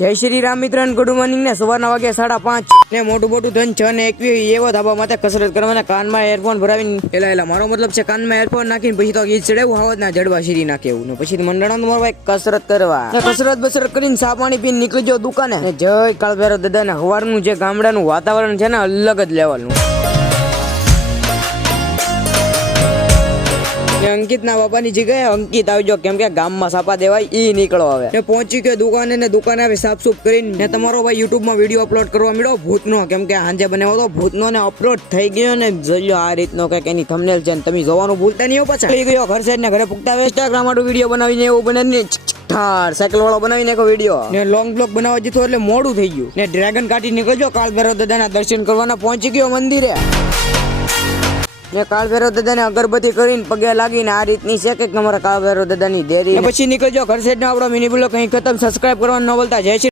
જય શ્રી રામ મિત્ર, good morning ને સવારના વાગે 5:30 ને મોટું ધન 6 ને 21 એવો ધાબા માથે કસરત કરવાના કાનમાં એરફોન ભરાવીને એલા મારો મતલબ છે કાનમાં એરફોન નાખીને પછી તો ગીત ચડેવું હવા ના જડવા શીરી નાખે એવું ને પછી મંડળાનો મારો ભાઈ કસરત કરવા ને કસરત કરીને ચા પાણી પીને નીકળી જાવ દુકાને ને જય કાળભૈરવ દાદા ને હવારનું જે ગામડાનું વાતાવરણ છે ને અલગ જ લેવલનું. અંકિત ના બાપાની જગ્યાએ અંકિત આવજો કેમ કે ગામમાં સાપા દેવાય ઈ નીકળો હવે ને પહોંચી ગયો દુકાને ને દુકાને આવી સાફ સુફ કરીને ને તમારો ભાઈ યુટ્યુબ માં વિડીયો અપલોડ કરવા મળ્યો ભૂતનો કેમ કે હાંજે બનાવ્યો તો ભૂતનો ને અપલોડ થઈ ગયો ને જોઈ લો આ રીતનો કઈક એની થંબનેલ છે ને તમે જોવાનું ભૂલતા નહીં. પાછા થઈ ગયો ઘર સાઈડ ને ઘરે પુખતા ઇન્સ્ટાગ્રામ માટે વિડીયો બનાવીને એવું બનાવીને ઠાર સાયકલ વાળો બનાવીને એક વિડીયો ને લોંગ બ્લોગ બનાવવા જીતો એટલે મોડું થઈ ગયું ને ડ્રેગન કાઢી નીકળજો કાળભૈરવ દાદાના દર્શન કરવાના પહોંચી ગયો મંદિરે ને કાળભૈરવ દાદાને અગરબત્તી કરીને પગે લાગીને આ રીતની છે કે અમારા કાળભૈરવ દાદાની દેરી પછી નીકળજો ઘર સાઈડ નો આપણો મિની બ્લોગ અહીં ખતમ. સબસ્ક્રાઇબ કરવાનું ન ભૂલતા. જય શ્રી